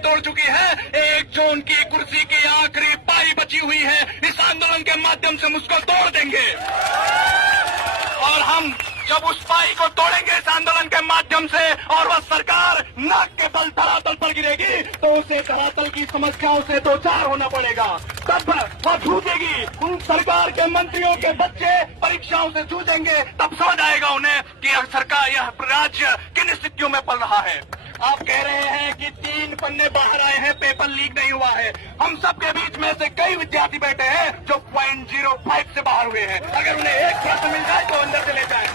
तोड़ चुकी है। 1 जून की कुर्सी की आखिरी पाई बची हुई है। इस आंदोलन के माध्यम से हम उसको तोड़ देंगे और हम जब उस पाई को तोड़ेंगे इस आंदोलन के माध्यम से और वह सरकार नाक के बल धरातल पर गिरेगी तो उसे धरातल की समस्याओं से दो चार होना पड़ेगा। तब वह जूझेगी। उन सरकार के मंत्रियों के बच्चे परीक्षाओं से जूझेंगे, तब समझ आएगा उन्हें कि यह सरकार, यह राज्य किन स्थितियों में पल रहा है। आप कह रहे हैं कि 3 पन्ने बाहर आए हैं, पेपर लीक नहीं हुआ है। हम सबके बीच में से कई विद्यार्थी बैठे हैं जो 0.05 से बाहर हुए हैं। अगर उन्हें एक प्रश्न मिल जाए तो अंदर चले जाए।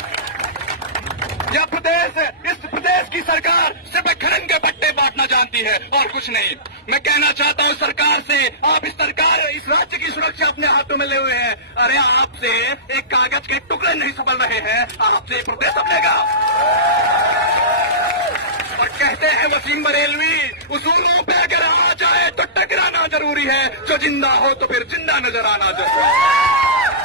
यह प्रदेश, इस प्रदेश की सरकार सिर्फ खनन के पट्टे बांटना जानती है और कुछ नहीं। मैं कहना चाहता हूं सरकार से, आप इस राज्य की सुरक्षा अपने हाथों में ले हुए हैं। अरे आपसे एक कागज के टुकड़े नहीं संभल रहे हैं, आपसे प्रदेश संभलेगा। और कहते हैं वसीम बरेलवी, उसूलों पे अगर आ जाए तो टकराना जरूरी है, जो जिंदा हो तो फिर जिंदा नजर आना जरूरी है।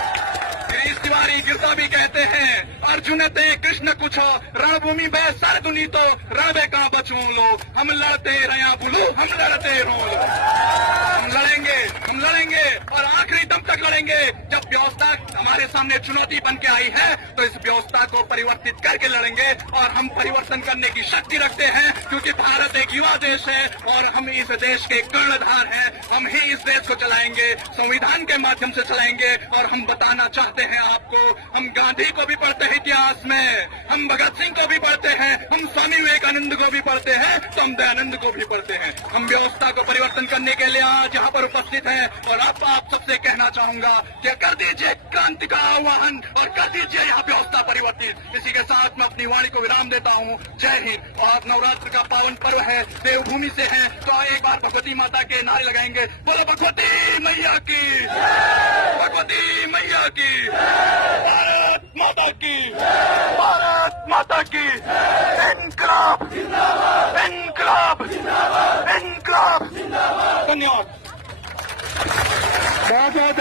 गिरीश तिवारी गिरता भी कहते हैं, अर्जुन ते कृष्ण कुछ रणभूमि में सरदुनी तो रणवे का बचूं लो, हम लड़ते रया बुलू, हम लड़ते रो लो। हम लड़ेंगे और आखिरी दम तक लड़ेंगे। जब व्यवस्था हमारे सामने चुनौती बन के आई है तो इस व्यवस्था को परिवर्तित करके लड़ेंगे और हम परिवर्तन करने की शक्ति रखते हैं, क्योंकि भारत एक युवा देश है और हम इस देश के कर्णधार हैं। हम ही इस देश को चलाएंगे, संविधान के माध्यम से चलाएंगे। और हम बताना चाहते हैं आपको, हम गांधी को भी पढ़ते हैं इतिहास में, हम भगत सिंह को भी पढ़ते हैं, हम स्वामी विवेकानंद को भी पढ़ते हैं, तो हम दयानंद को भी पढ़ते हैं। हम व्यवस्था को परिवर्तन करने के लिए आज यहाँ पर उपस्थित हैं और अब आप सबसे कहना चाहूंगा कि कर दीजिए क्रांति का आह्वान और कर दीजिए यहाँ व्यवस्था परिवर्तित। इसी के साथ मैं अपनी वाणी को विराम देता हूँ। जय हिंद। और नवरात्र का पावन पर्व है, देवभूमि से है, तो एक बार भगवती माता के नारे लगाएंगे। बोलो भगवती मैया की, भगवती मैया की, भारत माता की, भारत माता की। इनकलाब, इनकलाब, इनकलाब। धन्यवाद। बहुत बहुत